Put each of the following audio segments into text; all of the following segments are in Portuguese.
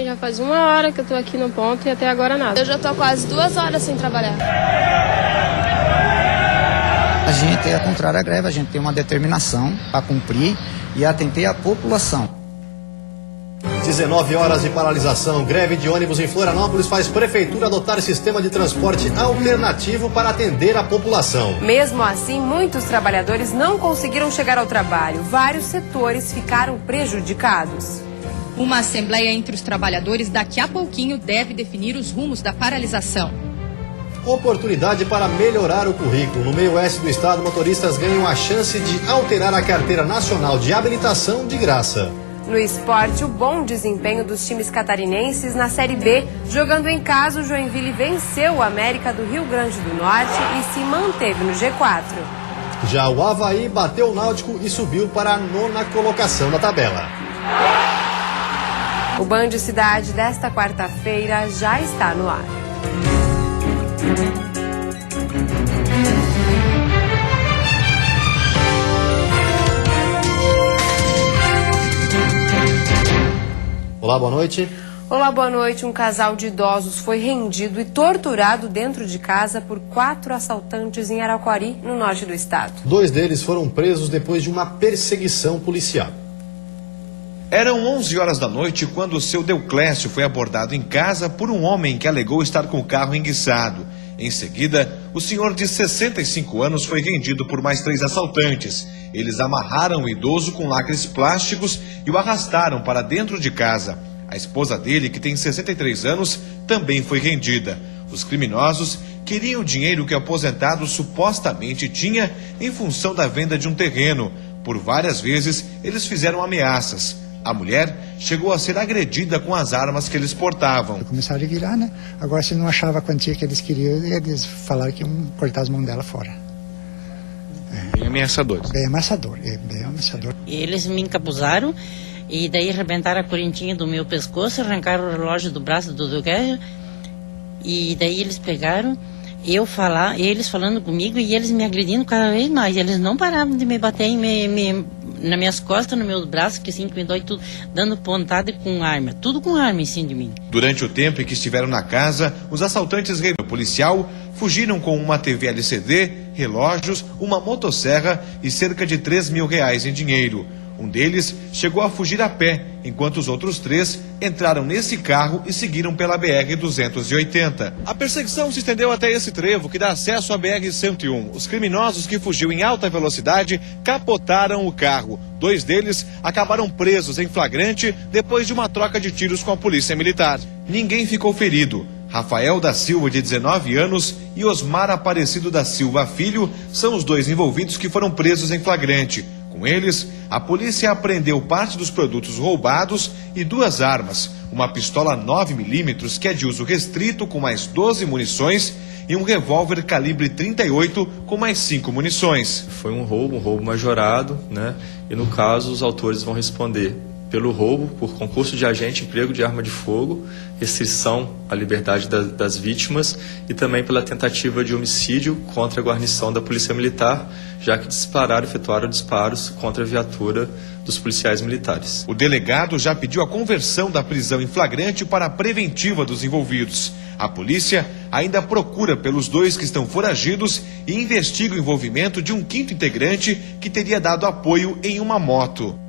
Já faz 1 hora que eu tô aqui no ponto e até agora nada. Eu já tô quase 2 horas sem trabalhar. A gente é contrário à greve, a gente tem uma determinação para cumprir e atender a população. 19 horas de paralisação. Greve de ônibus em Florianópolis faz prefeitura adotar sistema de transporte alternativo para atender a população. Mesmo assim, muitos trabalhadores não conseguiram chegar ao trabalho. Vários setores ficaram prejudicados. Uma assembleia entre os trabalhadores daqui a pouquinho deve definir os rumos da paralisação. Oportunidade para melhorar o currículo. No meio oeste do estado, motoristas ganham a chance de alterar a carteira nacional de habilitação de graça. No esporte, o bom desempenho dos times catarinenses na Série B. Jogando em casa, o Joinville venceu o América do Rio Grande do Norte e se manteve no G4. Já o Avaí bateu o Náutico e subiu para a 9ª colocação da tabela. O Band Cidade desta quarta-feira já está no ar. Olá, boa noite. Olá, boa noite. Um casal de idosos foi rendido e torturado dentro de casa por 4 assaltantes em Araucari, no norte do estado. 2 deles foram presos depois de uma perseguição policial. Eram 11 horas da noite quando o seu Deuclésio foi abordado em casa por um homem que alegou estar com o carro enguiçado. Em seguida, o senhor de 65 anos foi rendido por mais 3 assaltantes. Eles amarraram o idoso com lacres plásticos e o arrastaram para dentro de casa. A esposa dele, que tem 63 anos, também foi rendida. Os criminosos queriam o dinheiro que o aposentado supostamente tinha em função da venda de um terreno. Por várias vezes, eles fizeram ameaças. A mulher chegou a ser agredida com as armas que eles portavam. Começaram a virar, né? Agora, se não achava a quantia que eles queriam, eles falaram que iam cortar as mãos dela fora. Bem ameaçadores. Bem ameaçador, bem ameaçador. Eles me encapuzaram e daí arrebentaram a correntinha do meu pescoço, arrancaram o relógio do braço do Deuclésio e daí eles pegaram, eles falando comigo e eles me agredindo cada vez mais. Eles não paravam de me bater nas minhas costas, no meu braço, que assim que me dói tudo, dando pontada com arma, tudo com arma em cima de mim. Durante o tempo em que estiveram na casa, os assaltantes o policial fugiram com uma TV LCD, relógios, uma motosserra e cerca de R$3 mil em dinheiro. Um deles chegou a fugir a pé, enquanto os outros 3 entraram nesse carro e seguiram pela BR-280. A perseguição se estendeu até esse trevo que dá acesso à BR-101. Os criminosos que fugiu em alta velocidade capotaram o carro. 2 deles acabaram presos em flagrante depois de uma troca de tiros com a polícia militar. Ninguém ficou ferido. Rafael da Silva, de 19 anos, e Osmar Aparecido da Silva Filho são os 2 envolvidos que foram presos em flagrante. Com eles, a polícia apreendeu parte dos produtos roubados e 2 armas, uma pistola 9mm que é de uso restrito com mais 12 munições e um revólver calibre 38 com mais 5 munições. Foi um roubo majorado, né? E no caso os autores vão responder pelo roubo, por concurso de agente, emprego de arma de fogo, restrição à liberdade das vítimas e também pela tentativa de homicídio contra a guarnição da Polícia Militar, já que efetuaram disparos contra a viatura dos policiais militares. O delegado já pediu a conversão da prisão em flagrante para a preventiva dos envolvidos. A polícia ainda procura pelos 2 que estão foragidos e investiga o envolvimento de um 5º integrante que teria dado apoio em uma moto.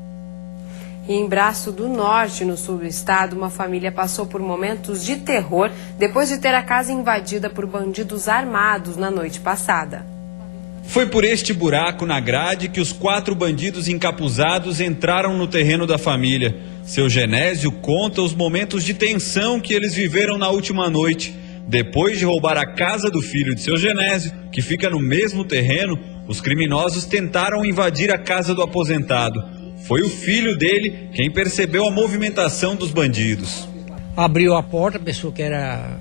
E em Braço do Norte, no sul do estado, uma família passou por momentos de terror depois de ter a casa invadida por bandidos armados na noite passada. Foi por este buraco na grade que os 4 bandidos encapuzados entraram no terreno da família. Seu Genésio conta os momentos de tensão que eles viveram na última noite. Depois de roubar a casa do filho de seu Genésio, que fica no mesmo terreno, os criminosos tentaram invadir a casa do aposentado. Foi o filho dele quem percebeu a movimentação dos bandidos. Abriu a porta, pensou que era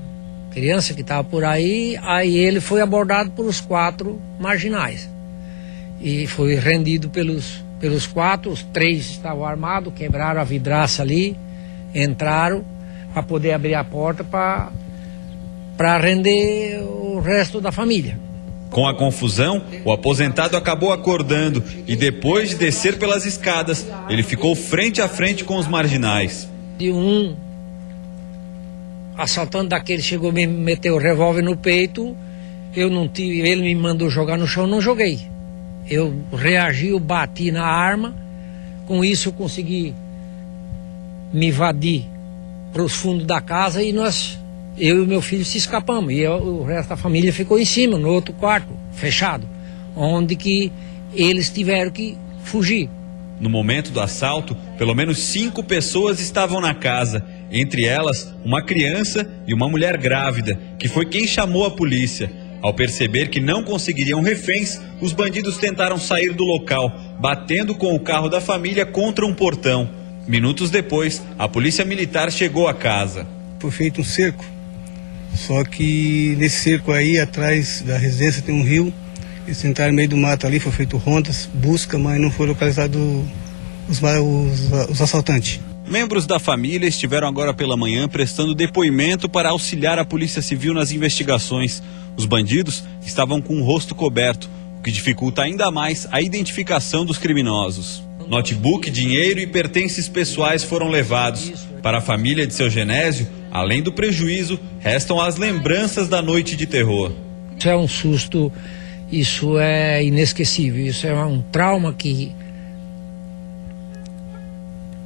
criança que estava por aí ele foi abordado por os 4 marginais. E foi rendido pelos 4, os 3 estavam armados, quebraram a vidraça ali, entraram para poder abrir a porta para render o resto da família. Com a confusão, o aposentado acabou acordando e depois de descer pelas escadas, ele ficou frente a frente com os marginais. E um assaltante daquele chegou me meteu o revólver no peito, eu não tive, ele me mandou jogar no chão, não joguei. Eu reagi, eu bati na arma, com isso eu consegui me invadir para os fundos da casa e eu e meu filho se escapamos. E o resto da família ficou em cima, no outro quarto, fechado, onde que eles tiveram que fugir. No momento do assalto, pelo menos 5 pessoas estavam na casa, entre elas uma criança e uma mulher grávida, que foi quem chamou a polícia. Ao perceber que não conseguiriam reféns, os bandidos tentaram sair do local, batendo com o carro da família contra um portão. Minutos depois, a polícia militar chegou à casa. Foi feito um cerco, só que nesse cerco aí, atrás da residência tem um rio. Eles entraram no meio do mato ali, foi feito rondas, busca, mas não foi localizado os assaltantes. Membros da família estiveram agora pela manhã prestando depoimento para auxiliar a Polícia Civil nas investigações. Os bandidos estavam com o rosto coberto, o que dificulta ainda mais a identificação dos criminosos. Notebook, dinheiro e pertences pessoais foram levados. Para a família de seu Genésio, além do prejuízo, restam as lembranças da noite de terror. Isso é um susto, isso é inesquecível, isso é um trauma que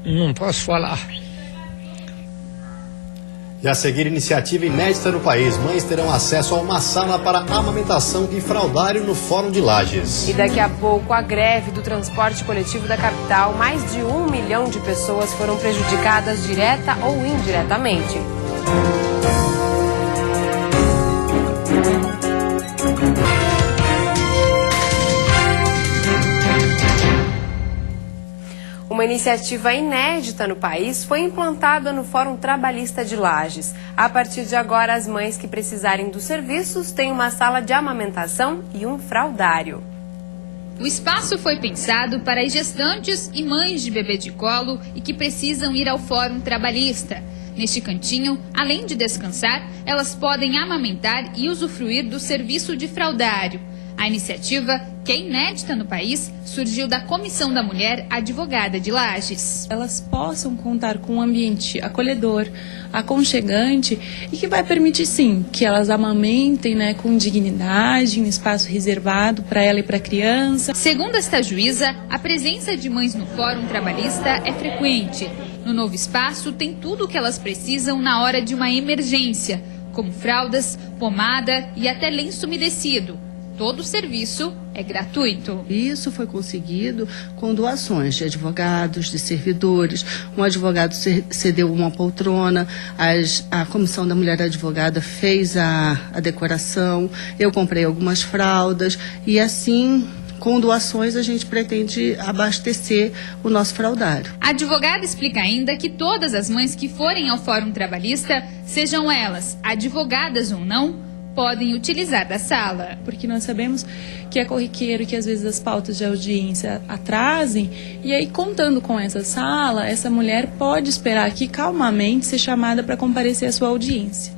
não posso falar. E a seguir, iniciativa inédita no país. Mães terão acesso a uma sala para amamentação e fraldário no Fórum de Lages. E daqui a pouco, a greve do transporte coletivo da capital. Mais de 1 milhão de pessoas foram prejudicadas direta ou indiretamente. Uma iniciativa inédita no país foi implantada no Fórum Trabalhista de Lages. A partir de agora, as mães que precisarem dos serviços têm uma sala de amamentação e um fraldário. O espaço foi pensado para as gestantes e mães de bebê de colo e que precisam ir ao Fórum Trabalhista. Neste cantinho, além de descansar, elas podem amamentar e usufruir do serviço de fraldário. A iniciativa, que é inédita no país, surgiu da Comissão da Mulher Advogada de Lages. Elas possam contar com um ambiente acolhedor, aconchegante e que vai permitir, sim, que elas amamentem, com dignidade, em um espaço reservado para ela e para a criança. Segundo esta juíza, a presença de mães no Fórum Trabalhista é frequente. No novo espaço, tem tudo o que elas precisam na hora de uma emergência, como fraldas, pomada e até lenço umedecido. Todo o serviço é gratuito. Isso foi conseguido com doações de advogados, de servidores. Um advogado cedeu uma poltrona, a Comissão da Mulher Advogada fez a decoração, eu comprei algumas fraldas e assim, com doações, a gente pretende abastecer o nosso fraldário. A advogada explica ainda que todas as mães que forem ao Fórum Trabalhista, sejam elas advogadas ou não, podem utilizar da sala. Porque nós sabemos que é corriqueiro que às vezes as pautas de audiência atrasem e aí contando com essa sala, essa mulher pode esperar aqui calmamente ser chamada para comparecer à sua audiência.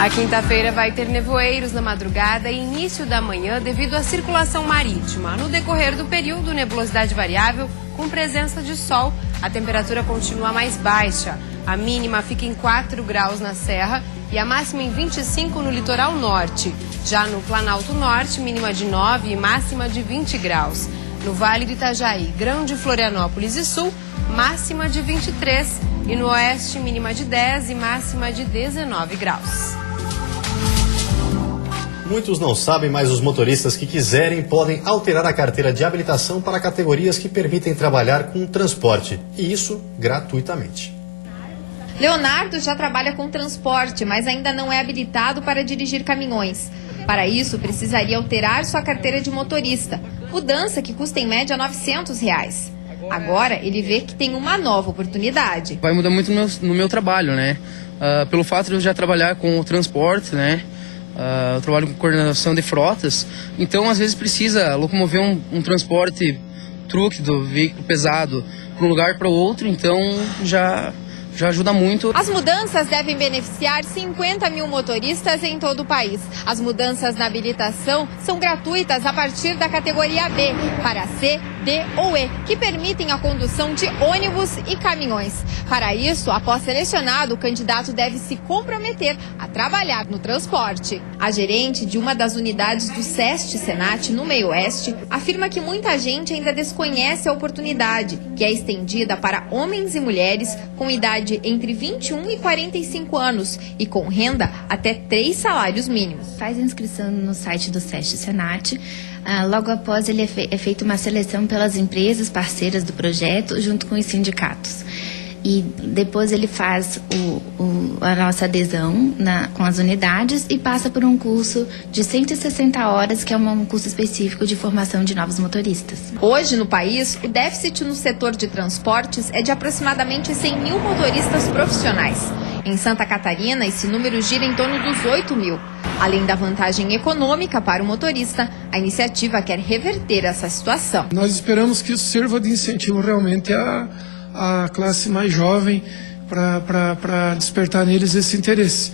A quinta-feira vai ter nevoeiros na madrugada e início da manhã devido à circulação marítima. No decorrer do período, nebulosidade variável com presença de sol. A temperatura continua mais baixa. A mínima fica em 4 graus na Serra e a máxima em 25 no litoral norte. Já no Planalto Norte, mínima de 9 e máxima de 20 graus. No Vale do Itajaí, Grande Florianópolis e Sul, máxima de 23. E no Oeste, mínima de 10 e máxima de 19 graus. Muitos não sabem, mas os motoristas que quiserem podem alterar a carteira de habilitação para categorias que permitem trabalhar com transporte. E isso gratuitamente. Leonardo já trabalha com transporte, mas ainda não é habilitado para dirigir caminhões. Para isso, precisaria alterar sua carteira de motorista. Mudança que custa em média R$ 900. Agora, ele vê que tem uma nova oportunidade. Vai mudar muito no meu trabalho, né? Pelo fato de eu já trabalhar com o transporte, né? Eu trabalho com coordenação de frotas. Então, às vezes, precisa locomover um transporte, truque do veículo pesado, de um lugar para o outro. Então, já ajuda muito. As mudanças devem beneficiar 50 mil motoristas em todo o país. As mudanças na habilitação são gratuitas a partir da categoria B. Para C, D ou E, que permitem a condução de ônibus e caminhões. Para isso, após selecionado, o candidato deve se comprometer a trabalhar no transporte. A gerente de uma das unidades do SEST Senat no Meio Oeste afirma que muita gente ainda desconhece a oportunidade, que é estendida para homens e mulheres com idade entre 21 e 45 anos e com renda até 3 salários mínimos. Faz inscrição no site do SEST Senat. Logo após, ele é feita uma seleção pelas empresas parceiras do projeto, junto com os sindicatos. E depois ele faz a nossa adesão com as unidades e passa por um curso de 160 horas, que é um curso específico de formação de novos motoristas. Hoje, no país, o déficit no setor de transportes é de aproximadamente 100 mil motoristas profissionais. Em Santa Catarina, esse número gira em torno dos 8 mil. Além da vantagem econômica para o motorista, a iniciativa quer reverter essa situação. Nós esperamos que isso sirva de incentivo realmente à classe mais jovem para despertar neles esse interesse.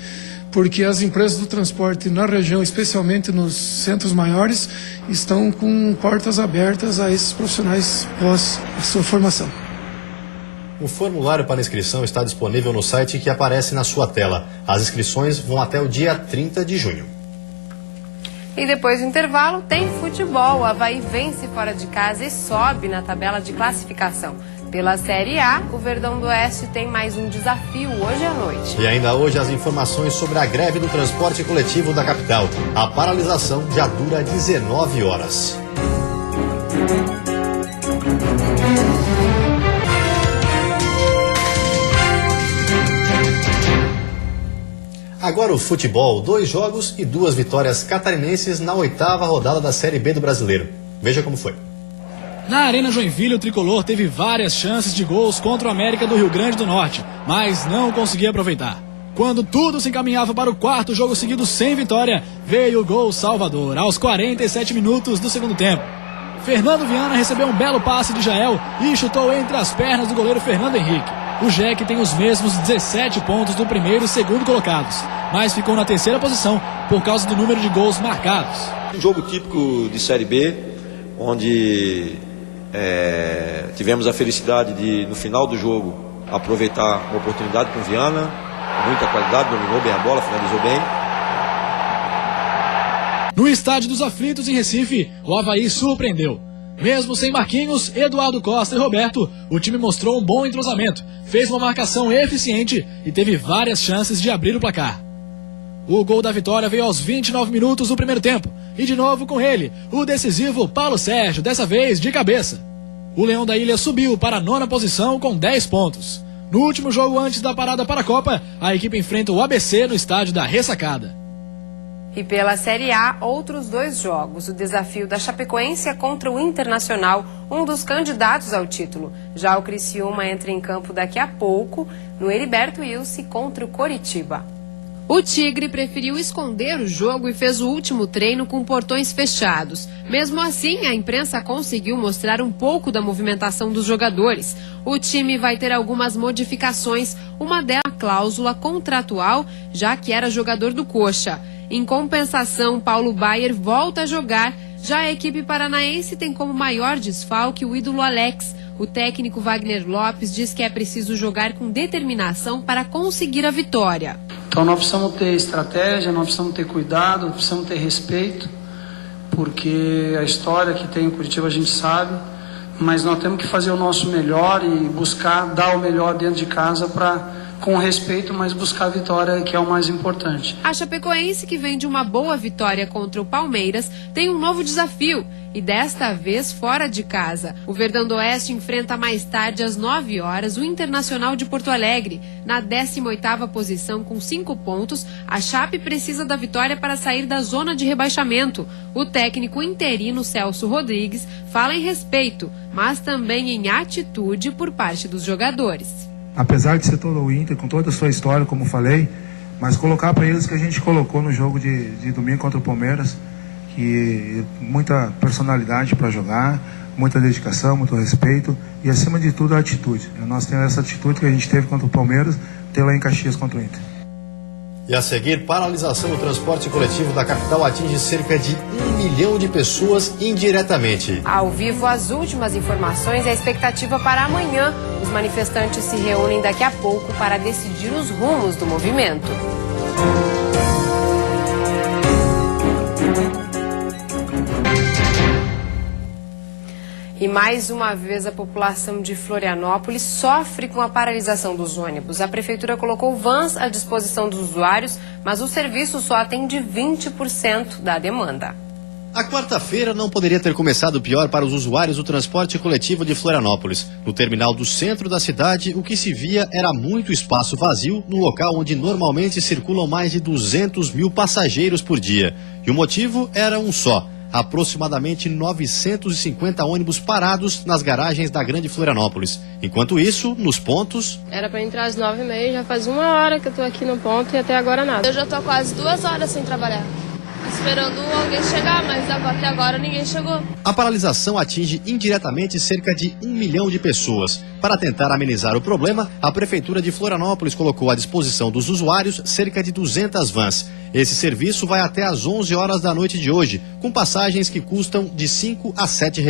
Porque as empresas do transporte na região, especialmente nos centros maiores, estão com portas abertas a esses profissionais pós a sua formação. O formulário para inscrição está disponível no site que aparece na sua tela. As inscrições vão até o dia 30 de junho. E depois do intervalo, tem futebol. O Avaí vence fora de casa e sobe na tabela de classificação. Pela Série A, o Verdão do Oeste tem mais um desafio hoje à noite. E ainda hoje as informações sobre a greve do transporte coletivo da capital. A paralisação já dura 19 horas. Agora o futebol, 2 jogos e 2 vitórias catarinenses na 8ª rodada da Série B do Brasileiro. Veja como foi. Na Arena Joinville, o tricolor teve várias chances de gols contra o América do Rio Grande do Norte, mas não conseguia aproveitar. Quando tudo se encaminhava para o 4º jogo seguido sem vitória, veio o gol salvador, aos 47 minutos do segundo tempo. Fernando Viana recebeu um belo passe de Jael e chutou entre as pernas do goleiro Fernando Henrique. O Jack tem os mesmos 17 pontos do primeiro e segundo colocados, mas ficou na 3ª posição por causa do número de gols marcados. Um jogo típico de Série B, onde tivemos a felicidade de, no final do jogo, aproveitar uma oportunidade com o Viana, muita qualidade, dominou bem a bola, finalizou bem. No Estádio dos Aflitos, em Recife, o Avaí surpreendeu. Mesmo sem Marquinhos, Eduardo Costa e Roberto, o time mostrou um bom entrosamento, fez uma marcação eficiente e teve várias chances de abrir o placar. O gol da vitória veio aos 29 minutos do primeiro tempo, e de novo com ele, o decisivo Paulo Sérgio, dessa vez de cabeça. O Leão da Ilha subiu para a 9ª posição com 10 pontos. No último jogo antes da parada para a Copa, a equipe enfrenta o ABC no estádio da Ressacada. E pela Série A, outros 2 jogos. O desafio da Chapecoense é contra o Internacional, um dos candidatos ao título. Já o Criciúma entra em campo daqui a pouco, no Heriberto Wilson contra o Coritiba. O Tigre preferiu esconder o jogo e fez o último treino com portões fechados. Mesmo assim, a imprensa conseguiu mostrar um pouco da movimentação dos jogadores. O time vai ter algumas modificações, uma delas a cláusula contratual, já que era jogador do Coxa. Em compensação, Paulo Baier volta a jogar. Já a equipe paranaense tem como maior desfalque o ídolo Alex. O técnico Wagner Lopes diz que é preciso jogar com determinação para conseguir a vitória. Então nós precisamos ter estratégia, nós precisamos ter cuidado, nós precisamos ter respeito, porque a história que tem em Curitiba a gente sabe, mas nós temos que fazer o nosso melhor e buscar dar o melhor dentro de casa com respeito, mas buscar a vitória, que é o mais importante. A Chapecoense, que vem de uma boa vitória contra o Palmeiras, tem um novo desafio, e desta vez fora de casa. O Verdão do Oeste enfrenta mais tarde, às 9 horas, o Internacional de Porto Alegre. Na 18ª posição, com 5 pontos, a Chape precisa da vitória para sair da zona de rebaixamento. O técnico interino Celso Rodrigues fala em respeito, mas também em atitude por parte dos jogadores. Apesar de ser todo o Inter, com toda a sua história, como falei, mas colocar para eles que a gente colocou no jogo de domingo contra o Palmeiras, que muita personalidade para jogar, muita dedicação, muito respeito e, acima de tudo, a atitude. Nós temos essa atitude que a gente teve contra o Palmeiras, ter lá em Caxias contra o Inter. E a seguir, paralisação do transporte coletivo da capital atinge cerca de 1 milhão de pessoas indiretamente. Ao vivo, as últimas informações e a expectativa para amanhã. Os manifestantes se reúnem daqui a pouco para decidir os rumos do movimento. E mais uma vez a população de Florianópolis sofre com a paralisação dos ônibus. A prefeitura colocou vans à disposição dos usuários, mas o serviço só atende 20% da demanda. A quarta-feira não poderia ter começado pior para os usuários do transporte coletivo de Florianópolis. No terminal do centro da cidade, o que se via era muito espaço vazio no local onde normalmente circulam mais de 200 mil passageiros por dia. E o motivo era um só: aproximadamente 950 ônibus parados nas garagens da Grande Florianópolis. Enquanto isso, nos pontos... Era para entrar às 9h30, já faz 1 hora que eu tô aqui no ponto e até agora nada. Eu já tô quase 2 horas sem trabalhar, esperando alguém chegar, mas até agora ninguém chegou. A paralisação atinge indiretamente cerca de 1 milhão de pessoas. Para tentar amenizar o problema, a Prefeitura de Florianópolis colocou à disposição dos usuários cerca de 200 vans. Esse serviço vai até às 11 horas da noite de hoje, com passagens que custam de R$ 5 a R$ 7,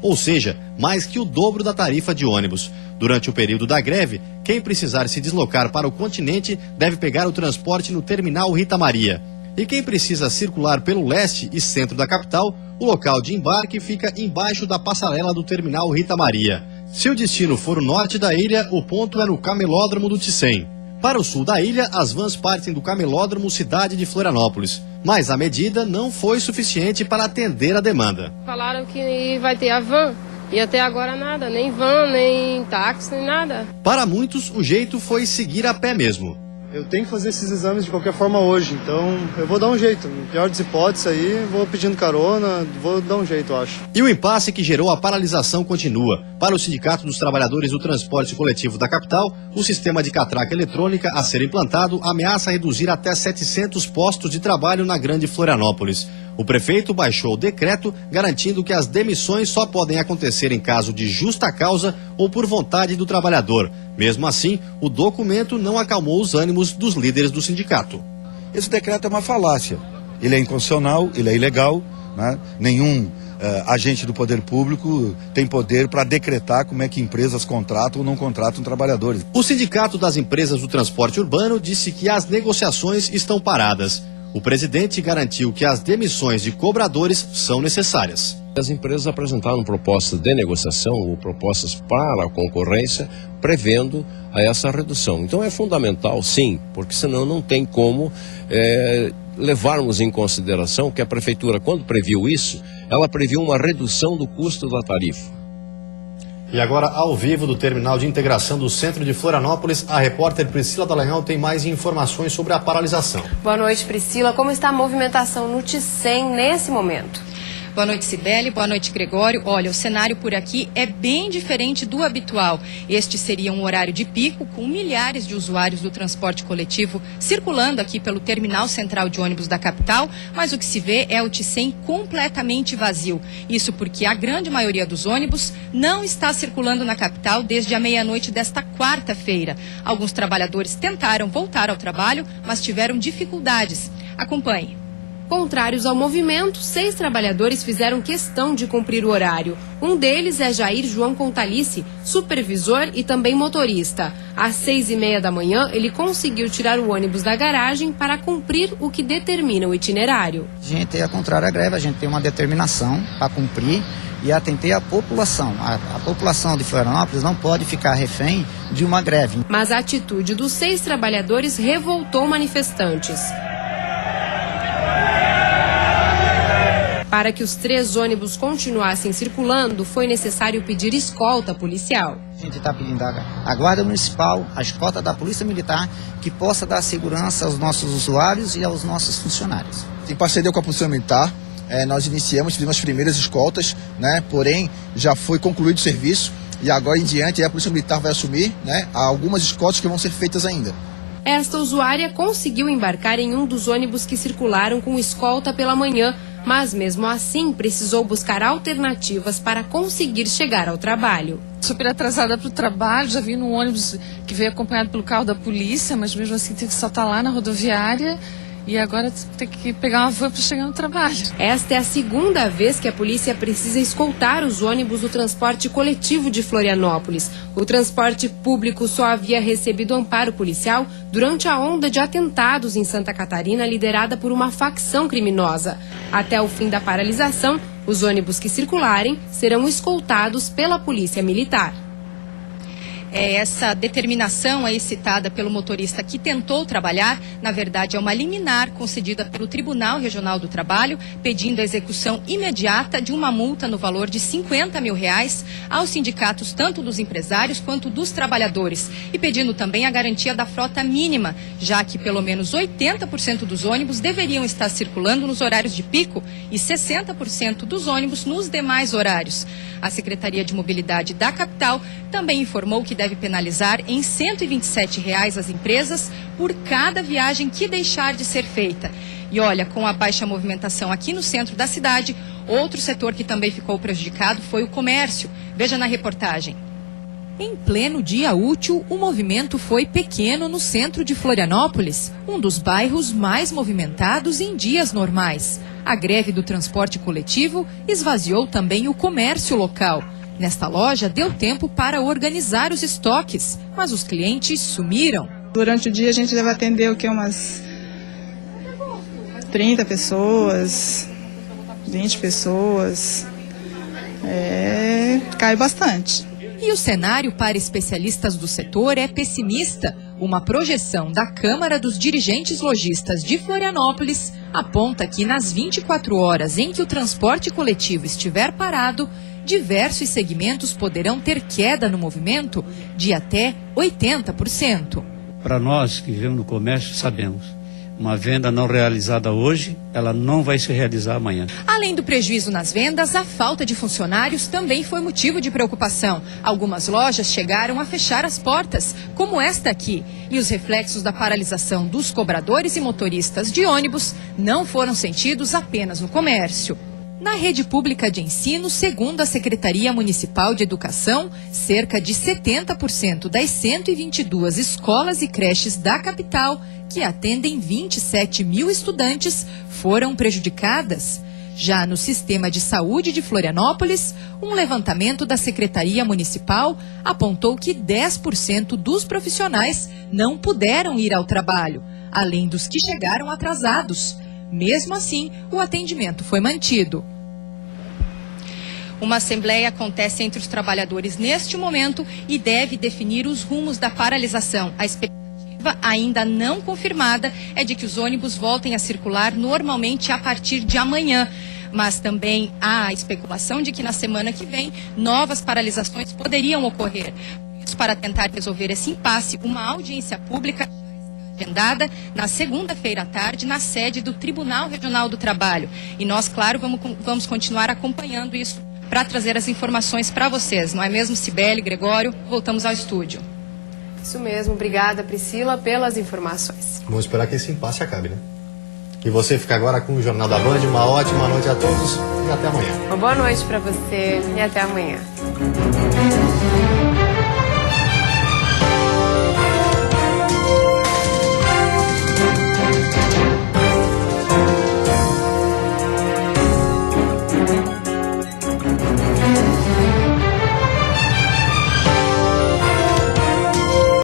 ou seja, mais que o dobro da tarifa de ônibus. Durante o período da greve, quem precisar se deslocar para o continente deve pegar o transporte no terminal Rita Maria. E quem precisa circular pelo leste e centro da capital, o local de embarque fica embaixo da passarela do terminal Rita Maria. Se o destino for o norte da ilha, o ponto é no Camelódromo do Ticém. Para o sul da ilha, as vans partem do Camelódromo Cidade de Florianópolis. Mas a medida não foi suficiente para atender a demanda. Falaram que vai ter a van e até agora nada, nem van, nem táxi, nem nada. Para muitos, o jeito foi seguir a pé mesmo. Eu tenho que fazer esses exames de qualquer forma hoje, então eu vou dar um jeito. No pior das hipóteses aí, vou pedindo carona, vou dar um jeito, eu acho. E o impasse que gerou a paralisação continua. Para o Sindicato dos Trabalhadores do Transporte Coletivo da capital, o sistema de catraca eletrônica a ser implantado ameaça reduzir até 700 postos de trabalho na Grande Florianópolis. O prefeito baixou o decreto garantindo que as demissões só podem acontecer em caso de justa causa ou por vontade do trabalhador. Mesmo assim, o documento não acalmou os ânimos dos líderes do sindicato. Esse decreto é uma falácia. Ele é inconstitucional, ele é ilegal, né? Nenhum agente do poder público tem poder para decretar como é que empresas contratam ou não contratam trabalhadores. O Sindicato das Empresas do Transporte Urbano disse que as negociações estão paradas. O presidente garantiu que as demissões de cobradores são necessárias. As empresas apresentaram propostas de negociação ou propostas para a concorrência, prevendo essa redução. Então é fundamental, sim, porque senão não tem como levarmos em consideração que a Prefeitura, quando previu isso, ela previu uma redução do custo da tarifa. E agora, ao vivo do Terminal de Integração do Centro de Florianópolis, a repórter Priscila Dallagnol tem mais informações sobre a paralisação. Boa noite, Priscila. Como está a movimentação no Ticém nesse momento? Boa noite, Cibele. Boa noite, Gregório. Olha, o cenário por aqui é bem diferente do habitual. Este seria um horário de pico, com milhares de usuários do transporte coletivo circulando aqui pelo terminal central de ônibus da capital, mas o que se vê é o Ticém completamente vazio. Isso porque a grande maioria dos ônibus não está circulando na capital desde a meia-noite desta quarta-feira. Alguns trabalhadores tentaram voltar ao trabalho, mas tiveram dificuldades. Acompanhe. Contrários ao movimento, 6 trabalhadores fizeram questão de cumprir o horário. Um deles é Jair João Contalice, supervisor e também motorista. Às 6h30 da manhã, ele conseguiu tirar o ônibus da garagem para cumprir o que determina o itinerário. A gente é contrário à greve, a gente tem uma determinação para cumprir e atender a população. A população de Florianópolis não pode ficar refém de uma greve. Mas a atitude dos 6 trabalhadores revoltou manifestantes. Para que os 3 ônibus continuassem circulando, foi necessário pedir escolta policial. A gente está pedindo a Guarda Municipal, a escolta da Polícia Militar, que possa dar segurança aos nossos usuários e aos nossos funcionários. Em parceria com a Polícia Militar, nós fizemos as primeiras escoltas, né? Porém já foi concluído o serviço e agora em diante a Polícia Militar vai assumir, né? Há algumas escoltas que vão ser feitas ainda. Esta usuária conseguiu embarcar em um dos ônibus que circularam com escolta pela manhã, mas mesmo assim precisou buscar alternativas para conseguir chegar ao trabalho. Super atrasada para o trabalho, já vim num ônibus que veio acompanhado pelo carro da polícia, mas mesmo assim tive que saltar lá na rodoviária. E agora tem que pegar uma van para chegar no trabalho. Esta é a segunda vez que a polícia precisa escoltar os ônibus do transporte coletivo de Florianópolis. O transporte público só havia recebido amparo policial durante a onda de atentados em Santa Catarina, liderada por uma facção criminosa. Até o fim da paralisação, os ônibus que circularem serão escoltados pela Polícia Militar. Essa determinação aí citada pelo motorista que tentou trabalhar, na verdade é uma liminar concedida pelo Tribunal Regional do Trabalho, pedindo a execução imediata de uma multa no valor de R$50 mil aos sindicatos tanto dos empresários quanto dos trabalhadores e pedindo também a garantia da frota mínima, já que pelo menos 80% dos ônibus deveriam estar circulando nos horários de pico e 60% dos ônibus nos demais horários. A Secretaria de Mobilidade da capital também informou que deve penalizar em R$ 127 as empresas por cada viagem que deixar de ser feita. E olha, com a baixa movimentação aqui no centro da cidade, outro setor que também ficou prejudicado foi o comércio. Veja na reportagem. Em pleno dia útil, o movimento foi pequeno no centro de Florianópolis, um dos bairros mais movimentados em dias normais. A greve do transporte coletivo esvaziou também o comércio local. Nesta loja, deu tempo para organizar os estoques, mas os clientes sumiram. Durante o dia a gente deve atender umas 30 pessoas, 20 pessoas. Cai bastante. E o cenário para especialistas do setor é pessimista. Uma projeção da Câmara dos Dirigentes Lojistas de Florianópolis aponta que nas 24 horas em que o transporte coletivo estiver parado, diversos segmentos poderão ter queda no movimento de até 80%. Para nós que vivemos no comércio, sabemos, uma venda não realizada hoje, ela não vai se realizar amanhã. Além do prejuízo nas vendas, a falta de funcionários também foi motivo de preocupação. Algumas lojas chegaram a fechar as portas, como esta aqui. E os reflexos da paralisação dos cobradores e motoristas de ônibus não foram sentidos apenas no comércio. Na rede pública de ensino, segundo a Secretaria Municipal de Educação, cerca de 70% das 122 escolas e creches da capital, que atendem 27 mil estudantes, foram prejudicadas. Já no sistema de saúde de Florianópolis, um levantamento da Secretaria Municipal apontou que 10% dos profissionais não puderam ir ao trabalho, além dos que chegaram atrasados. Mesmo assim, o atendimento foi mantido. Uma assembleia acontece entre os trabalhadores neste momento e deve definir os rumos da paralisação. A expectativa, ainda não confirmada, é de que os ônibus voltem a circular normalmente a partir de amanhã. Mas também há a especulação de que na semana que vem novas paralisações poderiam ocorrer. Para tentar resolver esse impasse, uma audiência pública agendada na segunda-feira à tarde na sede do Tribunal Regional do Trabalho. E nós, claro, vamos continuar acompanhando isso para trazer as informações para vocês. Não é mesmo, Cibele, Gregório? Voltamos ao estúdio. Isso mesmo. Obrigada, Priscila, pelas informações. Vamos esperar que esse impasse acabe, né? E você fica agora com o Jornal da Band. Uma ótima noite a todos e até amanhã. Uma boa noite para você e até amanhã.